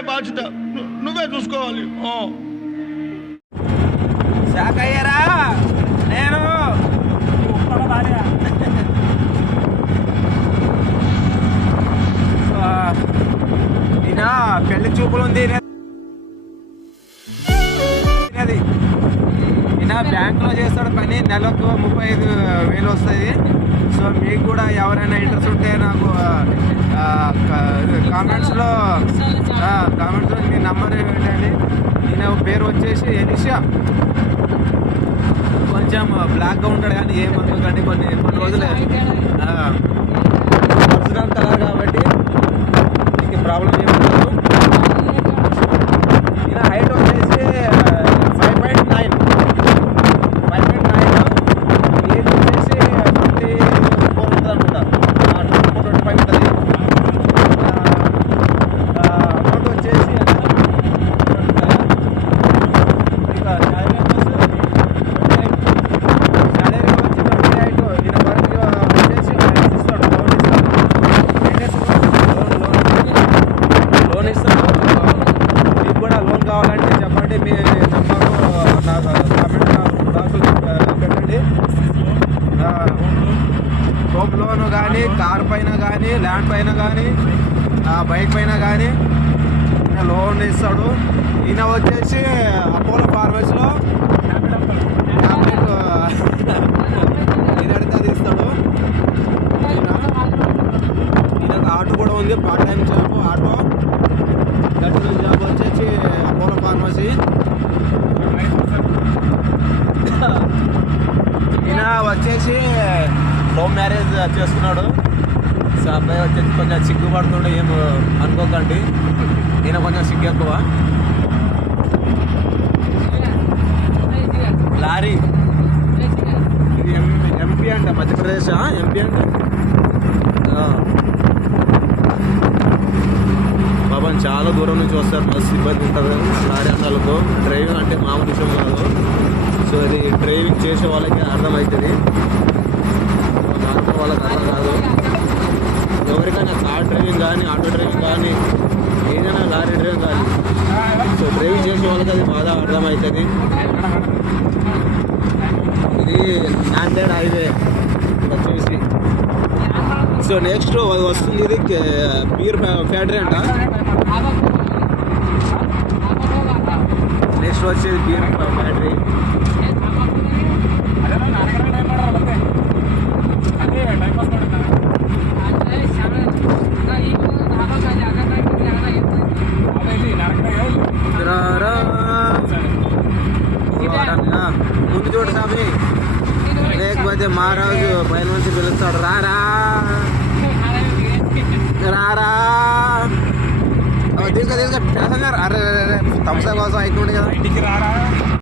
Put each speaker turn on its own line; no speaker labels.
బాధ్యత. నువ్వే చూసుకోవాలి. ఆ.
షాక్ అయ్యారా నేను ఈయన పెళ్ళి చూపులు ఉంది. అది. ఈయన బ్యాంకులో చేస్తాడు పని. నెలకు ముప్పై ఐదు వేలు వస్తుంది సో మీకు కూడా ఎవరైనా ఇంట్రెస్ట్ ఉంటే నాకు కామెంట్స్లో కామెంట్స్లో మీ నంబర్ ఏంటండి నేను పేరు వచ్చేసి ఎలిషా. కొంచెం బ్లాక్గా ఉంటాడు కానీ ఏమనుకోకండి కొన్ని కొన్ని రోజులే. కలర్ కాబట్టి మీకు ప్రాబ్లం ఏమి ఈయన హైట్ వచ్చేసి five point nine five point nine age వచ్చేసి ట్వంటీ ఫోర్ ఉంటుంది అనుకుంటా ట్వంటీ ఫోర్ ట్వంటీ ఫైవ్ ఉంటుంది అమౌంట్ వచ్చేసి ఇక శాలరీ శాలరీ వచ్చి ట్వంటీ ఎయిట్ ఈయన వరకు వచ్చేసి ఫైనాన్స్ ఇస్తాడు లోన్ ఇస్తాడు లోన్ లోన్ ఇస్తాడు మీకు కూడా లోన్ కావాలంటే చెప్పండి మీ నెంబరు నాకు కామెంట్ బాక్స్లో పెట్టండి. హోమ్ లోన్ కానీ కార్ పైన కానీ ల్యాండ్ పైన కానీ బైక్ పైన కానీ లోన్ ఇస్తాడు. ఈయన వచ్చేసి అపోలో ఫార్మసీలో ట్యాబ్లెట్ ఇది అడిగితే అది ఇస్తాడు. ఈయనకు ఆటో కూడా ఉంది పార్ట్ టైం జాబ్ ఆటో గట్టి జాబ్ వచ్చేసి ఈయన వచ్చేసి లవ్ మ్యారేజ్ చేస్తున్నాడు. సో అబ్బాయి వచ్చేసి కొంచెం సిగ్గుపడుతుండే ఏం అనుకోకండి. ఈయన కొంచెం సిగ్గు ఎక్కువ. లారీ. ఇది ఎంపీ అంట మధ్యప్రదేశ్. ఎంపీ అంట. పాపం చాలా దూరం నుంచి వస్తారు మస్తు ఇబ్బంది ఉంటుంది లారీ అన్నలకు డ్రైవింగ్ అంటే మామూలు విషయం కాదు సో ఇది డ్రైవింగ్ చేసే వాళ్ళకి అర్థమవుతుంది నాతో వాళ్ళకి అర్థం కాదు. ఎవరికైనా కార్ డ్రైవింగ్ కానీ ఆటో డ్రైవింగ్ కానీ ఏదైనా లారీ డ్రైవింగ్ కానీ. సో డ్రైవింగ్ చేసే వాళ్ళకి అది బాగా అర్థమవుతుంది ఇది నాందేడ్ హైవే వచ్చేసి సో నెక్స్ట్ వస్తుంది ఇది బీర్ ఫ్యాక్టరీ అంట. నెక్స్ట్ వచ్చేది బీర్ ఫ్యాక్టరీ. ముందు చూడు స్వామి లేకపోతే మహారాజు పైన నుంచి పిలుస్తాడు రారా రారా తీసుకో తీసుకో ప్యాసెంజర్ అరే థమ్స్అప్ కోసం అవుతుండే కదా
ఇంటికి రారా